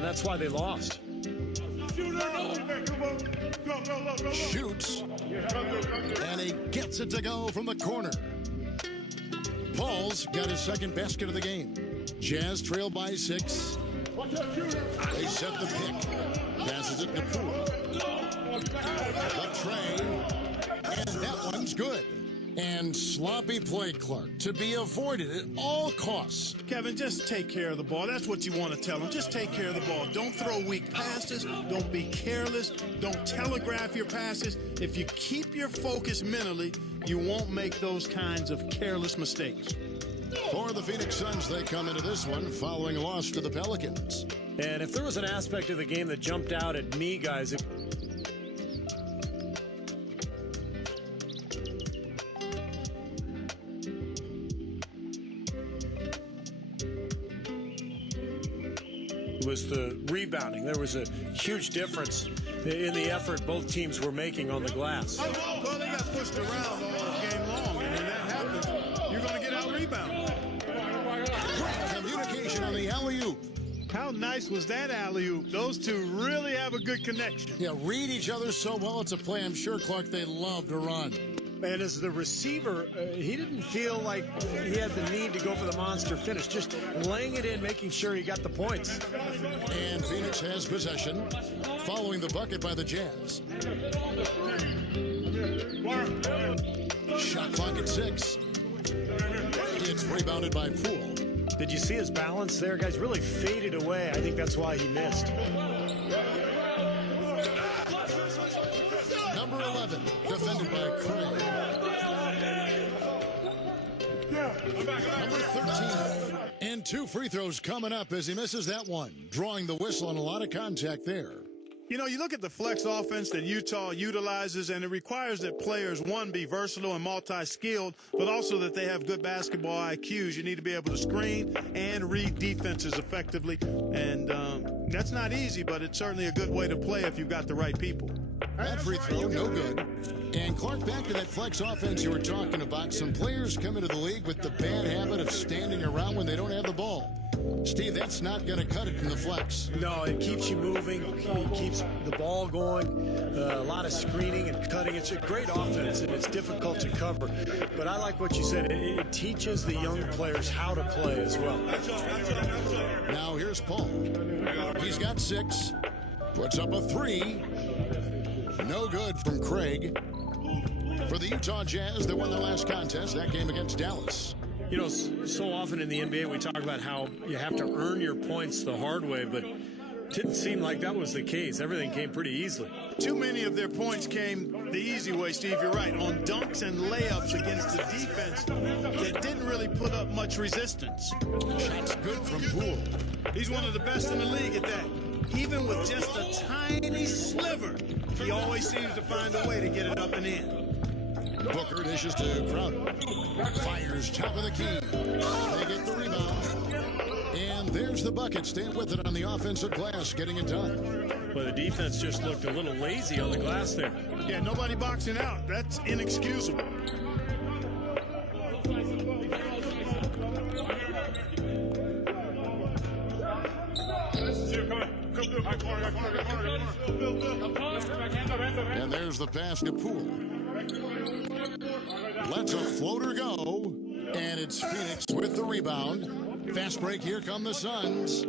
and that's why they lost. Shoots, and he gets it to go from the corner. Paul's got his second basket of the game. Jazz trail by 6. They set the pick. Passes it to Poole. A tray, and that one's good. And sloppy play, Clark, to be avoided at all costs. Kevin, just take care of the ball. That's what you want to tell them. Just take care of the ball. Don't throw weak passes. Don't be careless. Don't telegraph your passes. If you keep your focus mentally, you won't make those kinds of careless mistakes. For the Phoenix Suns, they come into this one following a loss to the Pelicans. And if there was an aspect of the game that jumped out at me, guys, it was the rebounding. There was a huge difference in the effort both teams were making on the glass. Well, they got pushed around all game long, and when that happens, you're going to get out-rebounded. Great communication on the alley-oop. How nice was that alley-oop? Those two really have a good connection. Yeah, read each other so well. It's a play I'm sure, Clark, they love to run. And as the receiver, he didn't feel like he had the need to go for the monster finish, just laying it in, making sure he got the points. And Phoenix has possession, following the bucket by the Jazz. Shot clock at 6. It's rebounded by Poole. Did you see his balance there, guys? Really faded away. I think that's why he missed. Number 11, defended by Craig. Number 13, and 2 free throws coming up as he misses that one, drawing the whistle and a lot of contact there. You know, you look at the flex offense that Utah utilizes, and it requires that players, one, be versatile and multi-skilled, but also that they have good basketball IQs. You need to be able to screen and read defenses effectively, and that's not easy, but it's certainly a good way to play if you've got the right people. That free throw, no good. And Clark, back to that flex offense you were talking about. Some players come into the league with the bad habit of standing around when they don't have the ball. Steve, that's not going to cut it in the flex. No, it keeps you moving. It keeps the ball going. A lot of screening and cutting. It's a great offense, and it's difficult to cover. But I like what you said. It teaches the young players how to play as well. Now here's Paul. He's got 6. Puts up a 3. No good from Craig. For the Utah Jazz, they won their last contest, that game against Dallas. You know, so often in the NBA we talk about how you have to earn your points the hard way, but it didn't seem like that was the case. Everything came pretty easily. Too many of their points came the easy way, Steve. You're right. On dunks and layups against the defense that didn't really put up much resistance. Shots good from Poole. He's one of the best in the league at that. Even with just a tiny sliver, he always seems to find a way to get it up and in. Booker dishes to Crowder. Fires top of the key. They get the rebound. And there's the bucket. Staying with it on the offensive glass, getting it done. Well, the defense just looked a little lazy on the glass there. Yeah, nobody boxing out. That's inexcusable. And there's the pass to Poole. Lets a floater go. And it's Phoenix with the rebound. Fast break, here come the Suns.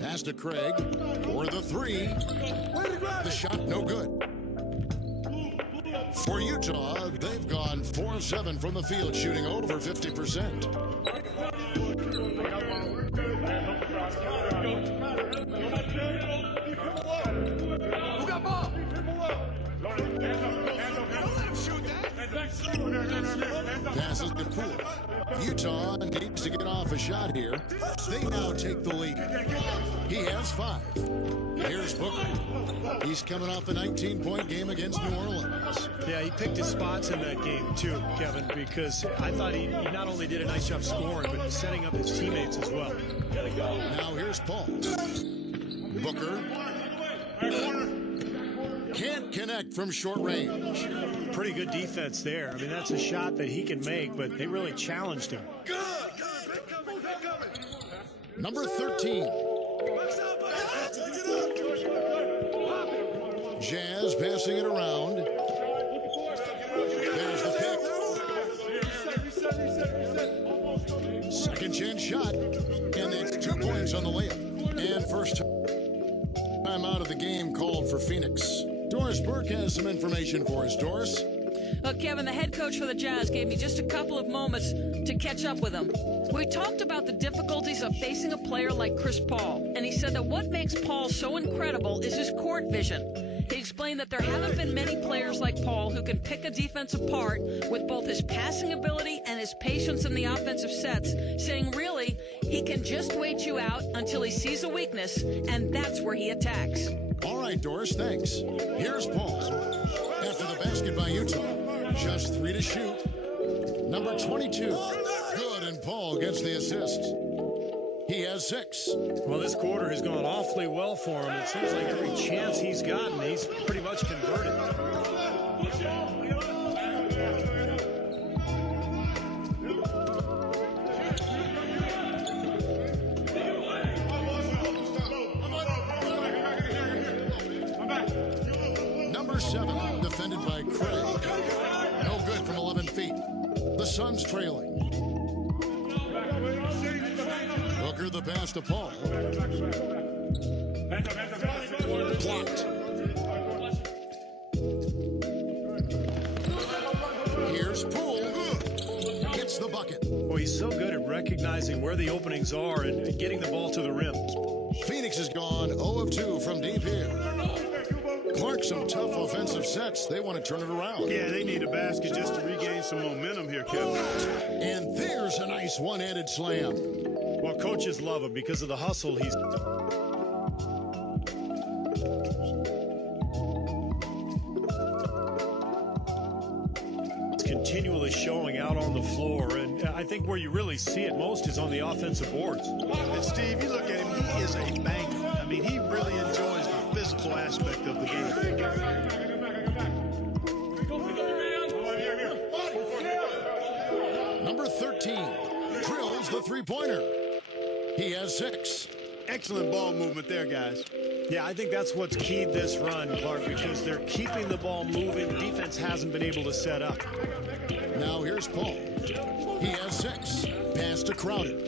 Pass to Craig for the 3. The shot no good. For Utah, they've gone 4-7 from the field, shooting over 50%. Who got ball? Passes to Poole. Utah needs to get off a shot here. They now take the lead. He has 5. Here's Booker. He's coming off a 19-point game against New Orleans. Yeah, he picked his spots in that game too, Kevin, because I thought he not only did a nice job scoring, but setting up his teammates as well. Now here's Paul. Booker can't connect from short range. Pretty good defense there. I mean, that's a shot that he can make, but they really challenged him. Number 13. passing it around. There's the pick. Second chance shot. And it's 2 points on the layup. And first time out of the game called for Phoenix. Doris Burke has some information for us. Doris? Look, Kevin, the head coach for the Jazz gave me just a couple of moments to catch up with him. We talked about the difficulties of facing a player like Chris Paul, and he said that what makes Paul so incredible is his court vision. He explained that there haven't been many players like Paul who can pick a defense apart with both his passing ability and his patience in the offensive sets, saying really, he can just wait you out until he sees a weakness, and that's where he attacks. All right, Doris, thanks. Here's Paul. After the basket by Utah. Just 3 to shoot. Number 22. Good, and Paul gets the assist. He has 6. Well, this quarter has gone awfully well for him. It seems like every chance he's gotten, he's pretty much converted. Number 7, defended by Craig. No good from 11 feet. The Suns trailing. Booker the pass to Paul. Blocked. Here's Poole. Gets the bucket. Well, he's so good at recognizing where the openings are and getting the ball to the rim. Phoenix has gone 0 of 2 from deep here. Clark, some tough offensive sets. They want to turn it around. Yeah, they need a basket just to regain some momentum here, Kevin. And there's a nice one-handed slam. Well, coaches love him because of the hustle he's... continually showing out on the floor, and I think where you really see it most is on the offensive boards. And Steve, you look at him, he is a banker. I mean, he really enjoys the physical aspect of the game. Number 13 drills the three-pointer. He has 6. Excellent ball movement there, guys. Yeah, I think that's what's keyed this run, Clark, because they're keeping the ball moving. Defense hasn't been able to set up. Now here's Paul. He has 6. Pass to Crowder.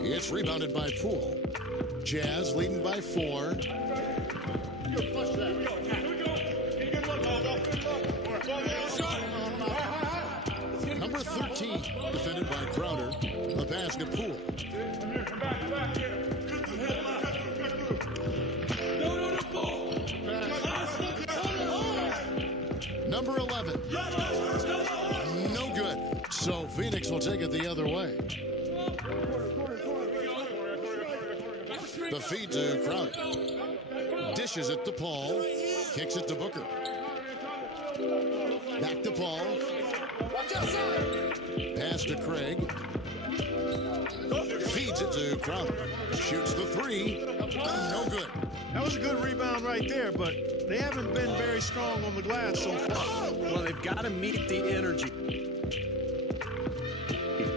It's rebounded by Poole. Jazz leading by 4. Number 13, defended by Crowder. The pass to Poole. Number 11. No good. So Phoenix will take it the other way. The feed to Crowder. Dishes it to Paul. Kicks it to Booker. Back to Paul. Pass to Craig. Feeds it to Crowder. Shoots the 3. No good. That was a good rebound right there, but they haven't been very strong on the glass so far. Well, they've got to meet the energy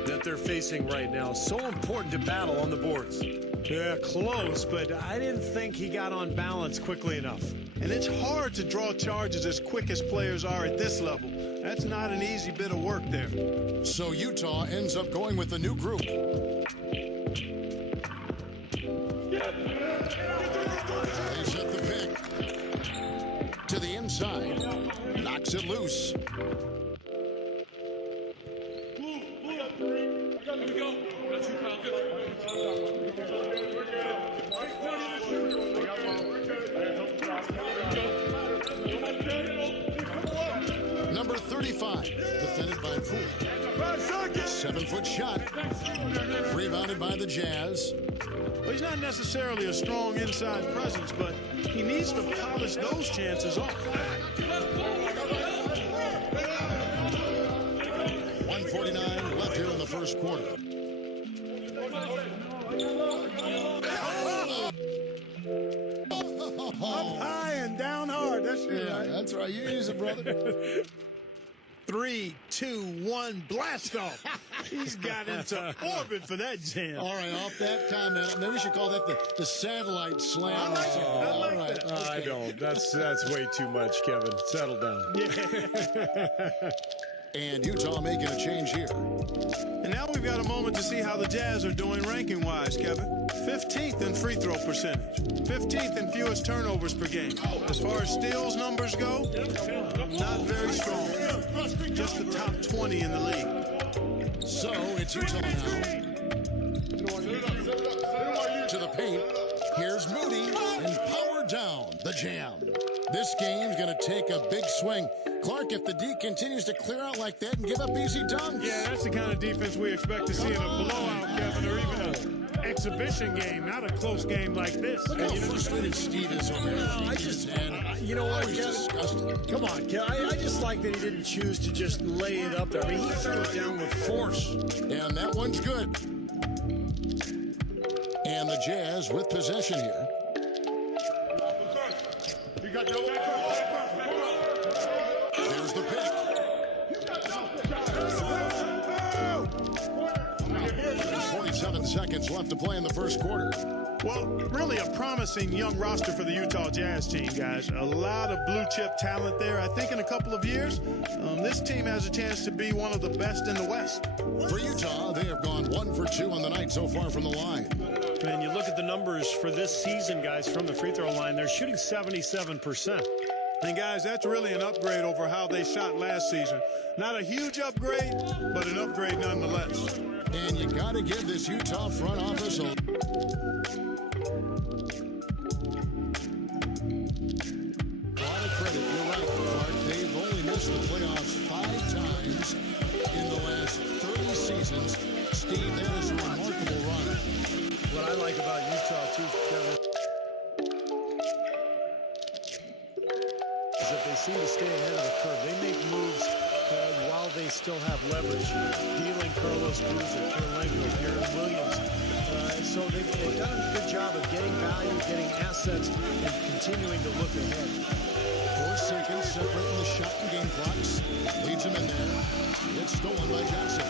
that they're facing right now. So important to battle on the boards. Yeah, close, but I didn't think he got on balance quickly enough. And it's hard to draw charges as quick as players are at this level. That's not an easy bit of work there. So Utah ends up going with the new group. They set the pick. To the inside. Knocks it loose. Number 35, defended by Poole. 7-foot shot. Rebounded by the Jazz. Well, he's not necessarily a strong inside presence, but he needs to polish those chances off. 1:49 left here in the first quarter. Up high and down hard. That's it. Yeah, that's right. You use it, brother. 3, 2, 1, blast off. He's got into orbit for that jam. All right, off that comment, maybe we should call that the satellite slam. I like it. I like that. I don't. That's way too much, Kevin. Settle down. Yeah. And Utah making a change here. And now we've got a moment to see how the Jazz are doing ranking-wise, Kevin. 15th in free throw percentage. 15th in fewest turnovers per game. As far as steals numbers go, not very strong. Just the top 20 in the league. So it's Utah now. To the paint. Here's Moody and power down the jam. This game's going to take a big swing. Clark, if the D continues to clear out like that and give up easy dunks. Yeah, that's the kind of defense we expect to see in a blowout, Kevin, or even an exhibition game, not a close game like this. Look how frustrated Steve is over there. You know what, Kevin? Disgusted. Come on, Kevin. I just like that he didn't choose to just lay it up there. I mean, he threw it down with force. And that one's good. And the Jazz with possession here. There's the pick. There's 47 seconds left to play in the first quarter. Well, really a promising young roster for the Utah Jazz team, guys. A lot of blue-chip talent there. I think in a couple of years, this team has a chance to be one of the best in the West. For Utah, they have gone 1 for 2 on the night so far from the line. And you look at the numbers for this season, guys, from the free throw line, they're shooting 77%. And, guys, that's really an upgrade over how they shot last season. Not a huge upgrade, but an upgrade nonetheless. And you got to give this Utah front office a... lot of credit. You're right, Clark. They've only missed the playoffs 5 times in the last 30 seasons. Steve, that is a remarkable run. What I like about Utah, too, Kevin, is that they seem to stay ahead of the curve. They make moves while they still have leverage. Dealing Carlos Boozer, Kirilenko, Garrett Williams. So they've done a good job of getting value, getting assets, and continuing to look ahead. 4 seconds separating the shot and game clocks. Leads him in there. It's stolen by Johnson.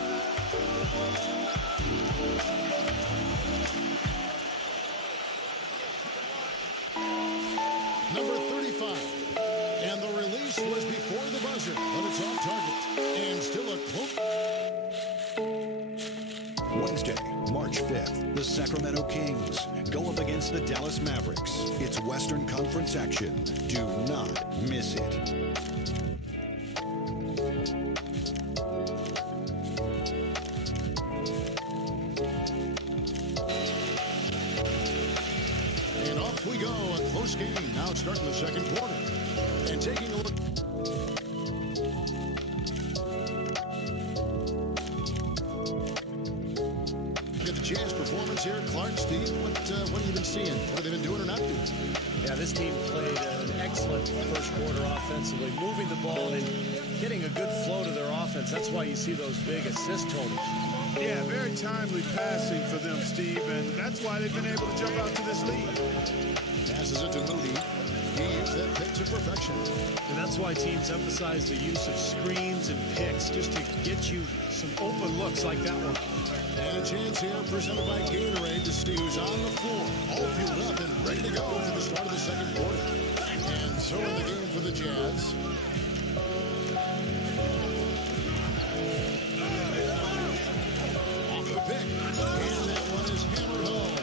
Number 35. And the release was before the buzzer, but it's off target. And still a close. Wednesday, March 5th, the Sacramento Kings go up against the Dallas Mavericks. It's Western Conference action. Do not miss it. And off we go. A close game. Now starting the second quarter. And taking a look. At the Jazz performance here, Clark, Steve, what have you been seeing? What have they been doing or not doing? Yeah, this team played an excellent first quarter offensively, moving the ball and getting a good flow to their offense. That's why you see those big assist totals. Yeah, very timely passing for them, Steve, and that's why they've been able to jump out to this lead. Passes it to Moody. He used that pick to perfection. And that's why teams emphasize the use of screens and picks just to get you some open looks like that one. And a chance here presented by Gatorade to see who's on the floor. All fueled up and ready to go for the start of the second quarter. And so in the game for the Jazz. Off the pick. And that one is hammered home.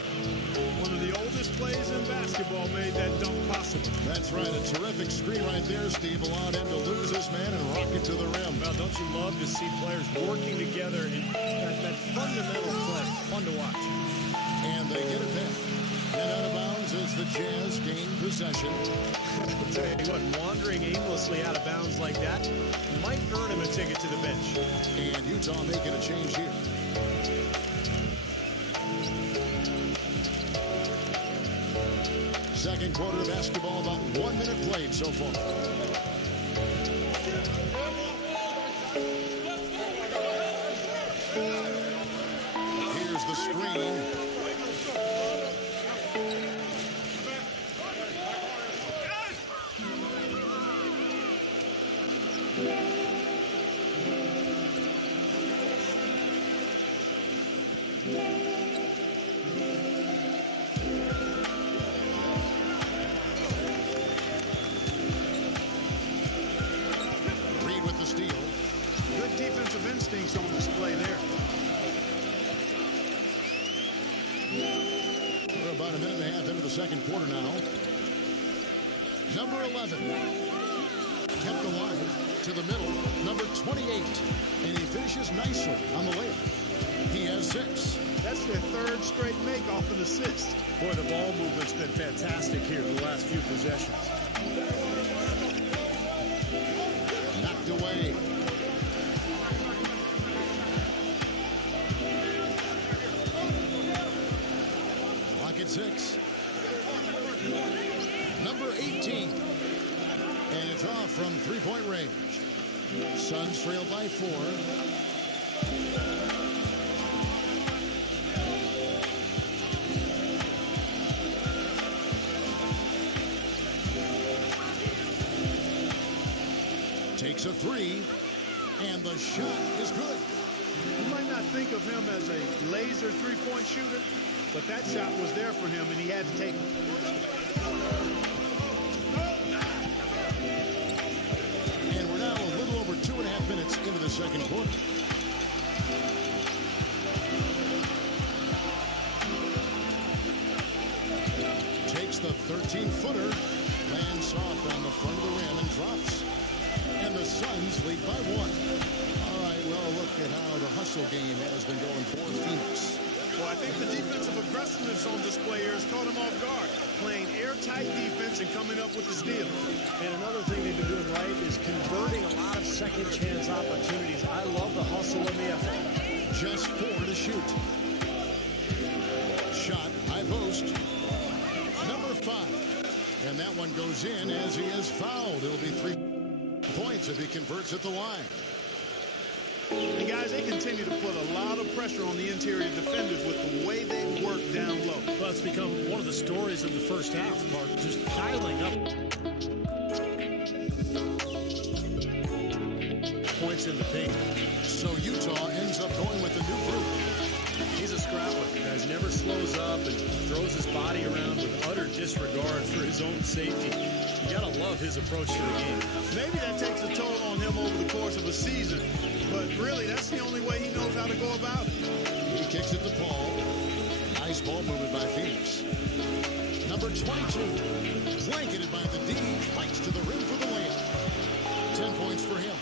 One of the oldest plays in basketball made that dunk possible. That's right. A terrific screen right there, Steve. Allowed him to lose this man and rock it to the rim. Well, don't you love to see players working together in that fundamental play? Fun to watch. And they get it back. And out of bounds as the Jazz gain possession. I'll tell you what, wandering aimlessly out of bounds like that might earn him a ticket to the bench. And Utah making a change here. Second quarter basketball, about 1 minute played so far. Here's the screen. Reed with the steal. Good defensive instincts on display there. We're about a minute and a half into the second quarter now. Number 11. Kept alive to the middle. Number 28. And he finishes nicely on the layup. He has 6. That's their third straight make off an assist. Boy, the ball movement's been fantastic here the last few possessions. Knocked away. Clock at 6. Number 18. And it's off from three-point range. Suns trail by 4. Takes a 3, and the shot is good. You might not think of him as a laser three-point shooter, but that shot was there for him, and he had to take it. And we're now a little over 2.5 minutes into the second quarter. Takes the 13-footer, lands soft on the front of the rim and drops. And the Suns lead by 1. All right, well, look at how the hustle game has been going for Phoenix. Well, I think the defensive aggressiveness on display here has caught him off guard, playing airtight defense and coming up with the steal. And another thing they've been doing right is converting a lot of second chance opportunities. I love the hustle and the effort. Just 4 to shoot. Shot, high post. Number 5. And that one goes in as he is fouled. It'll be 3 points if he converts at the line. And guys, they continue to put a lot of pressure on the interior defenders with the way they work down low. Well, it's become one of the stories of the first half, Mark, just piling up points in the paint. So Utah ends up going with the new group. He's a scrapper, guys. Never slows up and throws his body around with utter disregard for his own safety. You gotta love his approach to the game. Maybe that takes a toll on him over the course of a season, but really that's the only way he knows how to go about it. He kicks it to Paul. Nice ball movement by Phoenix. Number 22, blanketed by the D, fights to the rim for the layup. 10 points for him.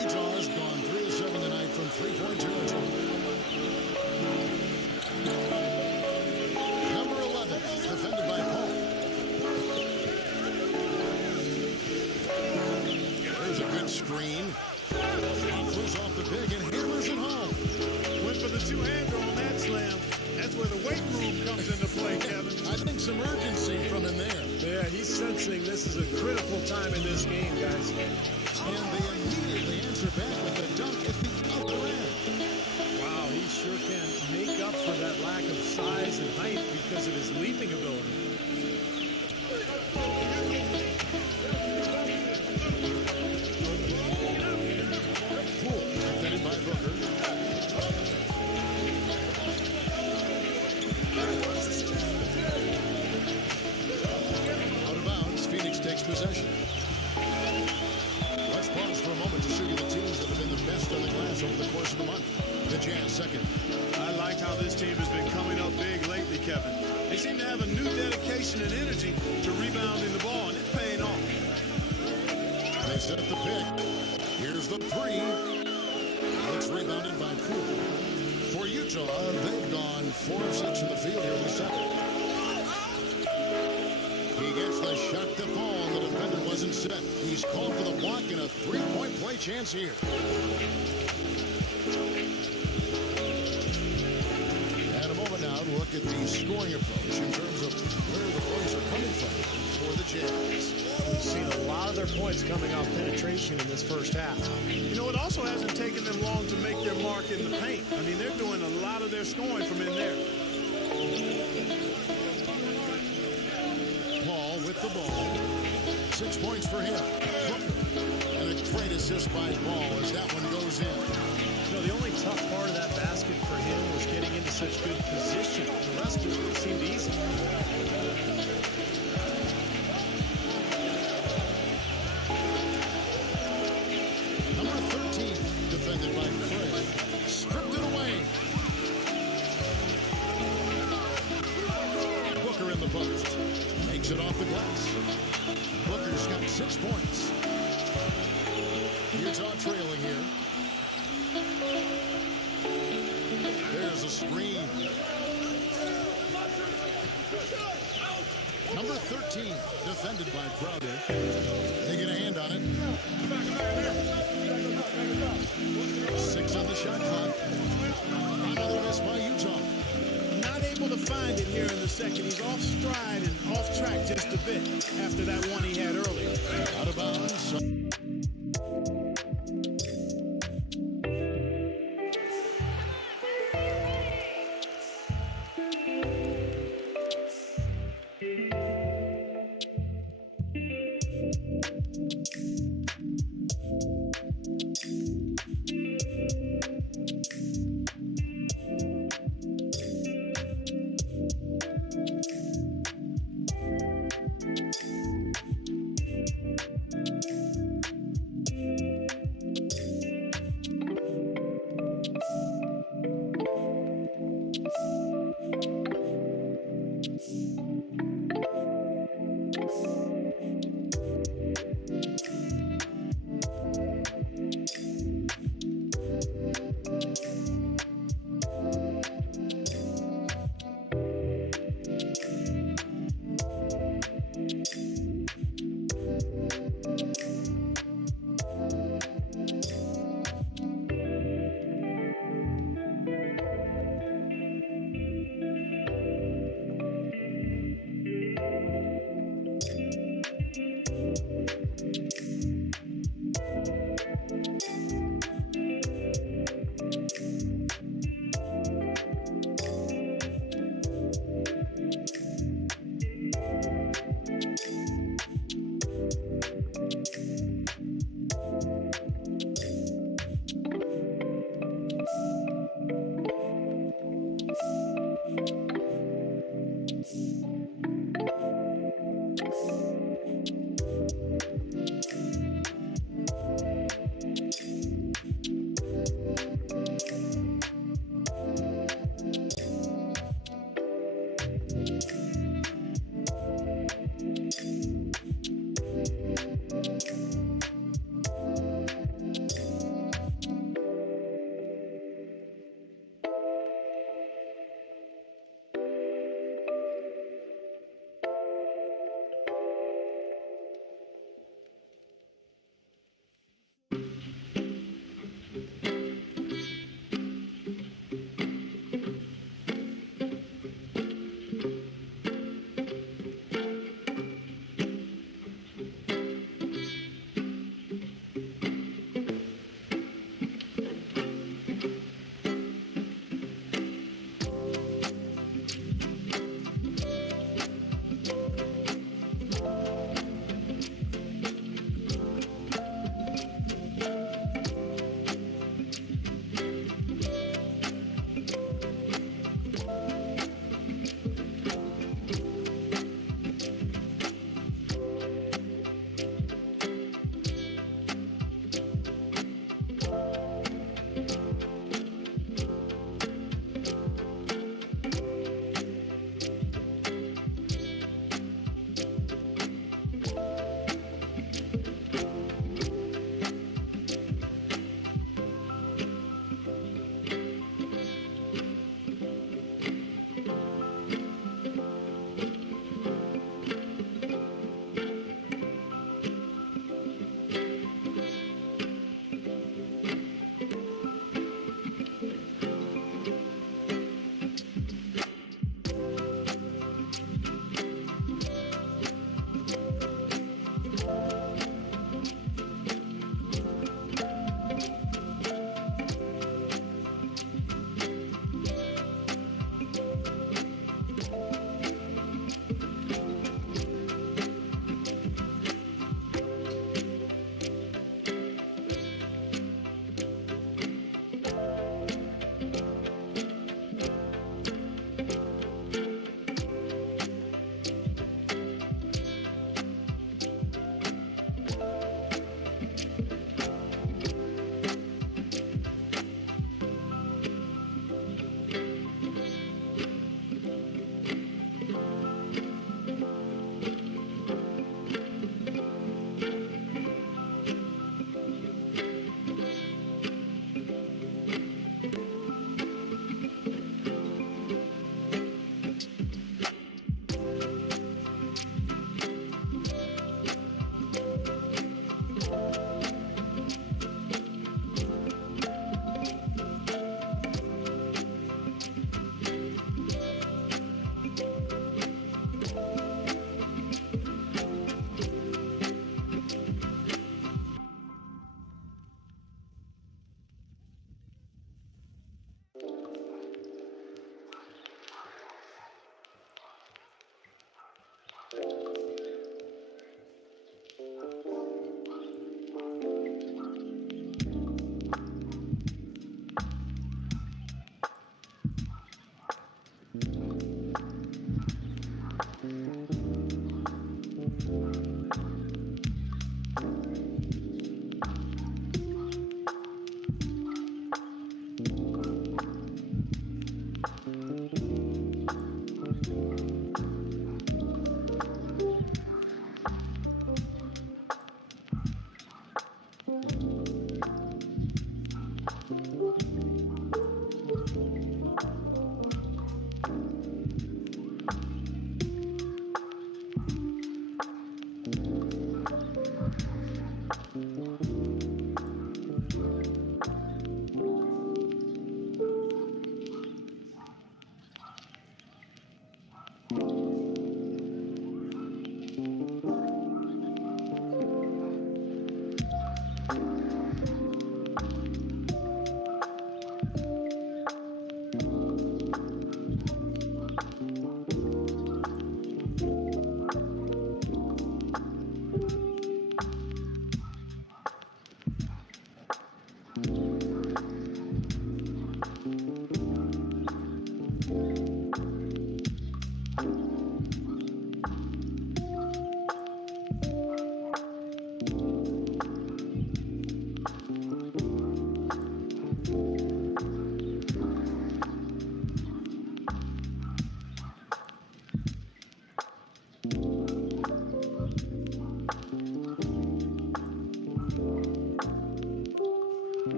Utah has gone 3 of 7 tonight from three-point territory. Number 11, defended by Paul. There's a good screen. Throws off the big and hammers it home. Went for the two-hander on that slam. That's where the weight room comes into play, Kevin. I think some urgency from him there. Yeah, he's sensing this is a critical time in this game, guys. And they immediately answer back with a dunk at the other end. Wow, he sure can make up for that lack of size and height because of his leaping ability. Poole, defended by Booker. Out of bounds, Phoenix takes possession. Let's pause for a moment to show you the teams that have been the best on the glass over the course of the month. The Jazz second. I like how this team has been coming up big lately, Kevin. They seem to have a new dedication and energy to rebounding the ball, and it's paying off. They set the pick. Here's the 3. It's rebounded by Poole. For Utah, they've gone 4 of 6 in the field here in the second. He gets the shot to fall, and the defender wasn't set. He's called for the block and a 3-point play chance here. And a moment now to look at the scoring approach in terms of where the points are coming from for the Jazz. We've seen a lot of their points coming off penetration in this first half. You know, it also hasn't taken them long to make their mark in the paint. I mean, they're doing a lot of their scoring from in there. Paul with the ball. 6 points for him. And a great assist by Paul as that one goes in. You know, the only tough part of that basket for him was getting into such good position. The rest of it seemed easy. Number 13, defended by Craig. Stripped it away. Booker in the post. Makes it off the glass. Booker's got 6 points. Utah trailing here. There's a screen. Number 13, defended by Crowder. They get a hand on it. 6 on the shot clock. Another miss by Utah. Not able to find it here in the second. He's off stride and off track just a bit after that one he had earlier. Out of bounds.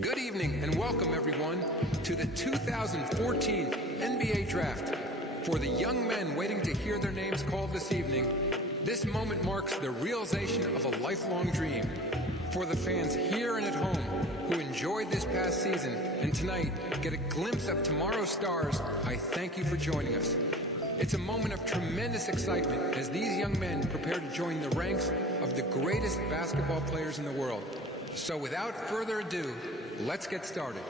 Good evening and welcome everyone to the 2014 NBA Draft. For the young men waiting to hear their names called this evening, this moment marks the realization of a lifelong dream. For the fans here and at home who enjoyed this past season and tonight get a glimpse of tomorrow's stars, I thank you for joining us. It's a moment of tremendous excitement as these young men prepare to join the ranks of the greatest basketball players in the world. So without further ado, let's get started.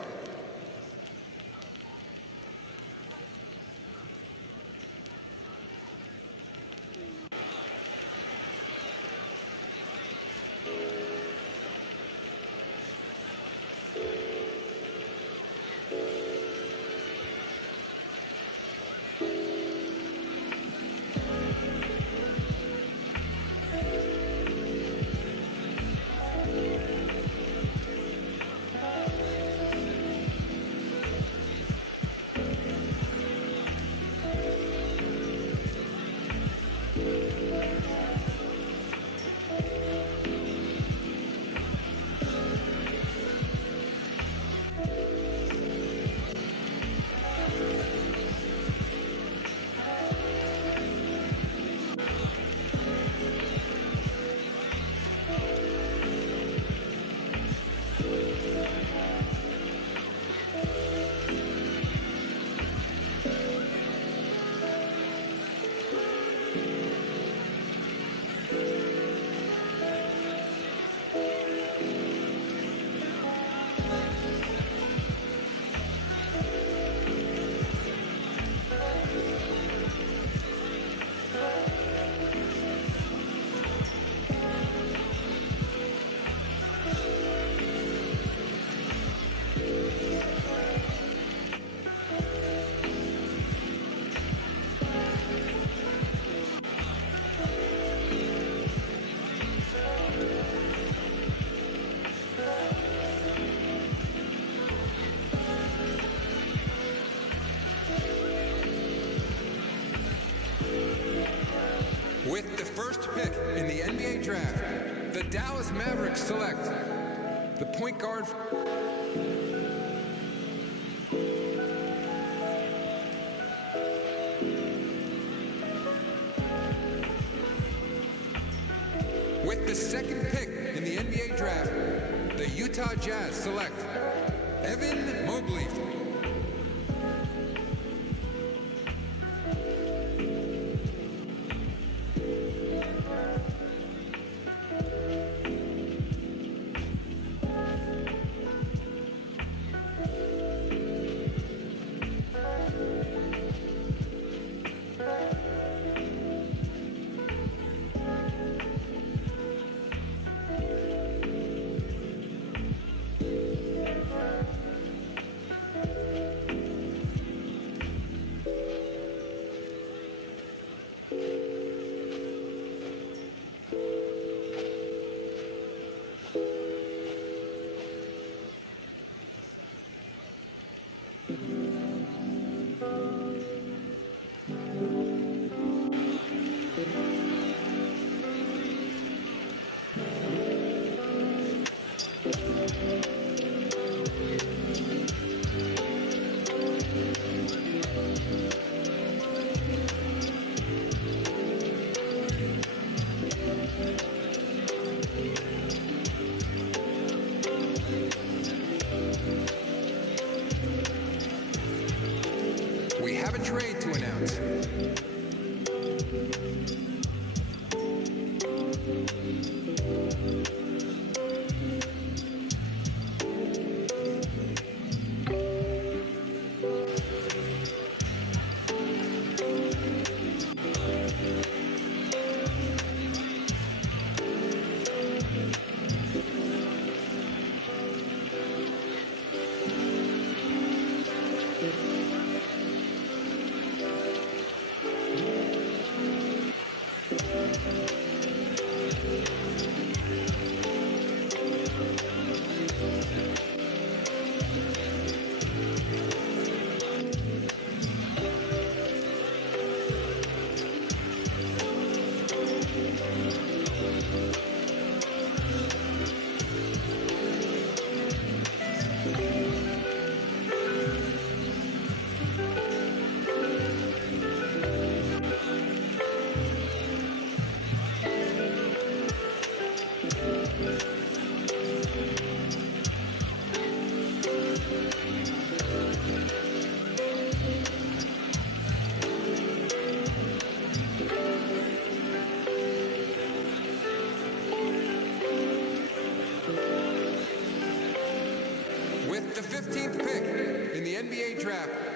With the first pick in the NBA draft, the Dallas Mavericks select the point guard. With the second pick in the NBA draft, the Utah Jazz select Evan Mobley. We have a trade to announce.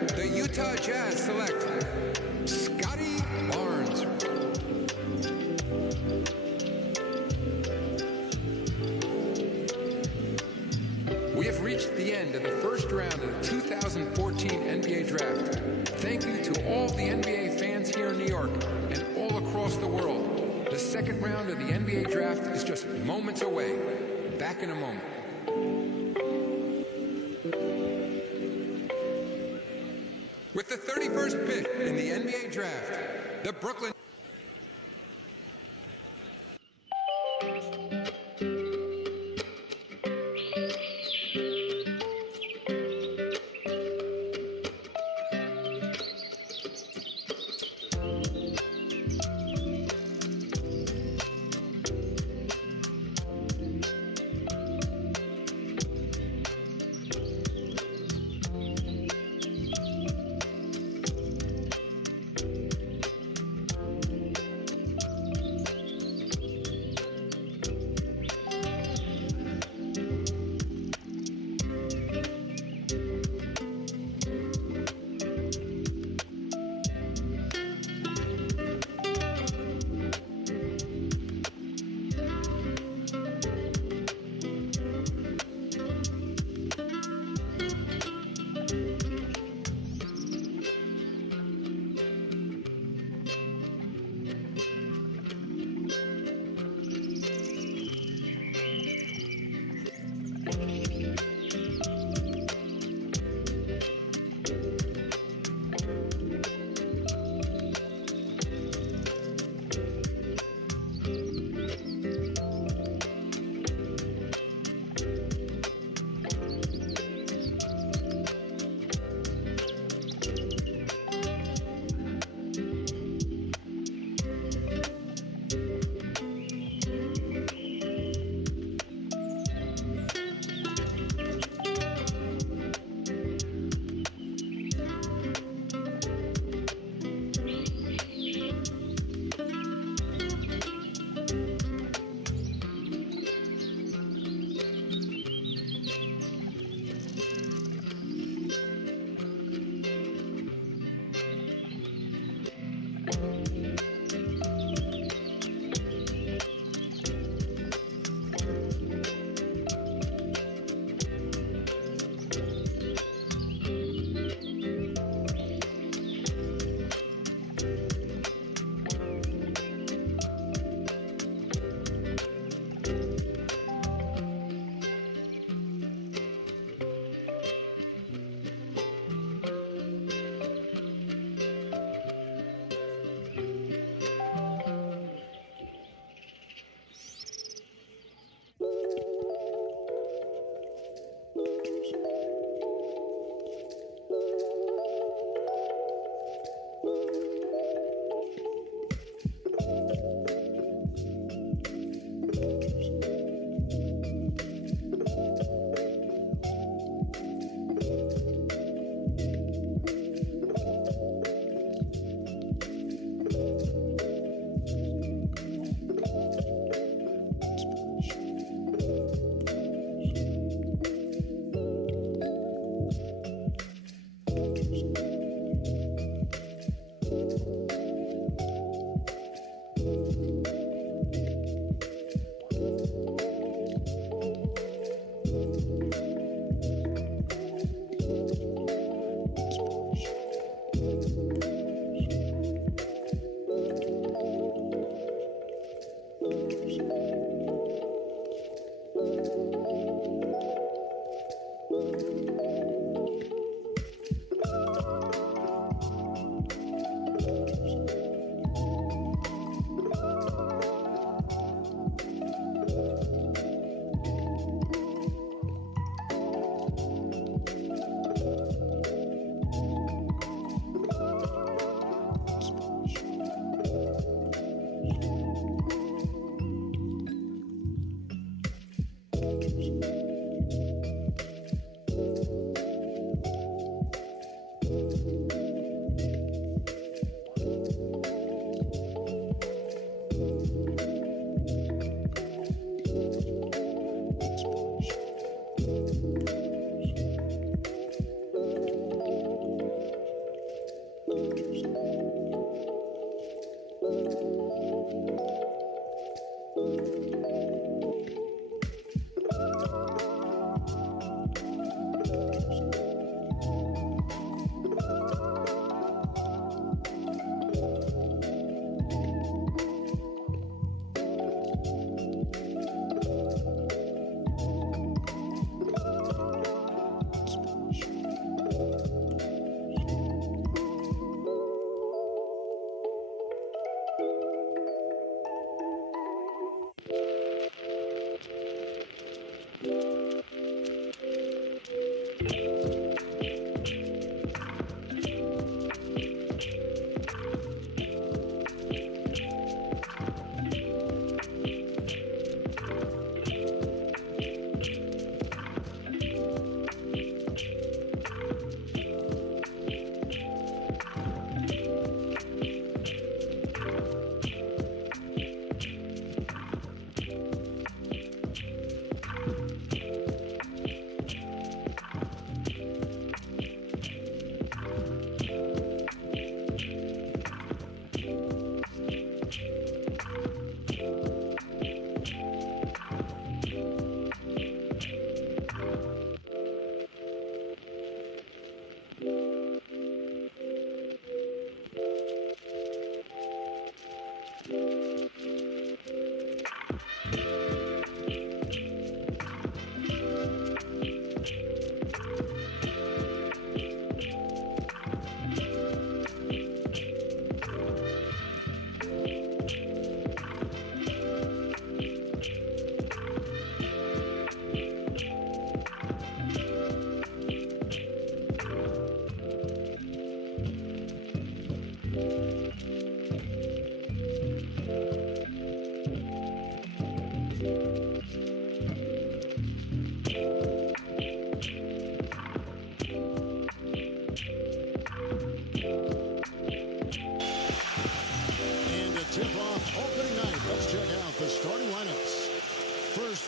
the Utah Jazz select Scotty Barnes. We have reached the end of the first round of the 2014 NBA Draft. Thank you to all the NBA fans here in New York and all across the world. The second round of the NBA Draft is just moments away. Back in a moment. With the 31st pick in the NBA Draft, the Brooklyn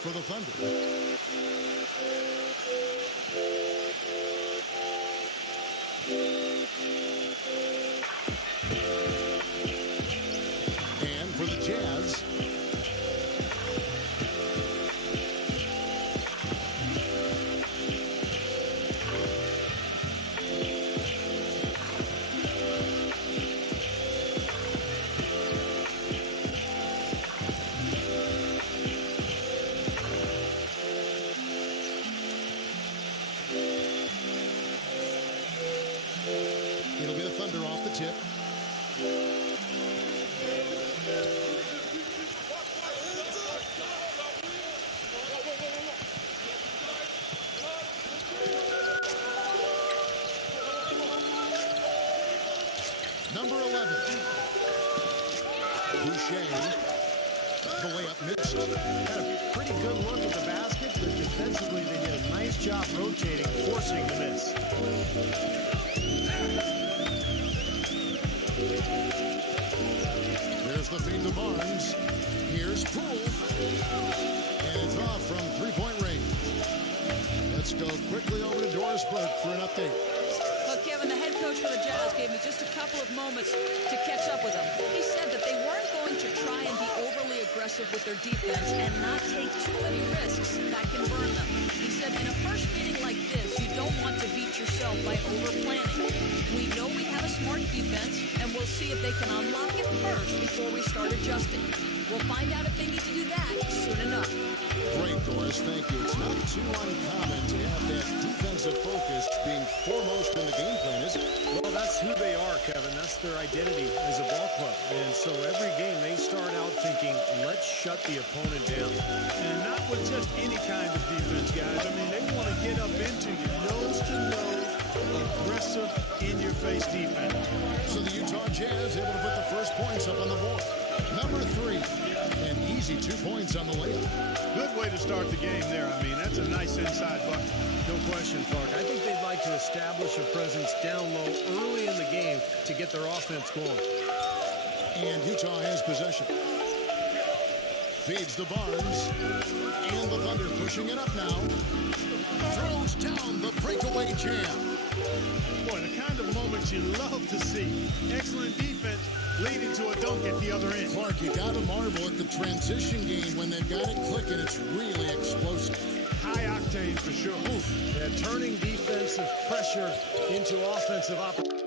for the Thunder. And for the Jazz, it'll be the Thunder off the tip. Number 11. Boucher. The layup missed. Had a pretty good look at the basket, but defensively they did a nice job rotating, forcing the miss. There's the feed to Barnes. Here's Poole. And it's off from three-point range. Let's go quickly over to Doris Burke for an update. Well, Kevin, the head coach for the Jazz gave me just a couple of moments to catch up with them. He said that they weren't going to try and be overly aggressive with their defense and not take too many risks that can burn them. He said in a first meeting like this, you don't want to beat yourself by over-planning. We know we have a smart defense, and we'll see if they can unlock it first before we start adjusting. We'll find out if they need to do that soon enough. Great, Doris. Thank you. It's not too uncommon to have that defensive focus being foremost in the game plan, is it? Well, that's who they are, Kevin. That's their identity as a ball club. And so every game they start out thinking, let's shut the opponent down. And not with just any kind of defense, guys. I mean, they want to get up into you, nose-to-nose, aggressive, in-your-face defense. So the Utah Jazz able to put the first points up on the board. Number 3, an easy 2 points on the layup. Good way to start the game there. I mean, that's a nice inside bucket. No question, Clark. I think they'd like to establish a presence down low early in the game to get their offense going. And Utah has possession. Feeds to Barnes. And the Thunder pushing it up now. Throws down the breakaway jam. Boy, the kind of moments you love to see. Excellent defense leading to a dunk at the other end. Clark, you got to marvel at the transition game when they've got it clicking. It's really explosive. High octane for sure. Oof. Yeah, turning defensive pressure into offensive opportunity.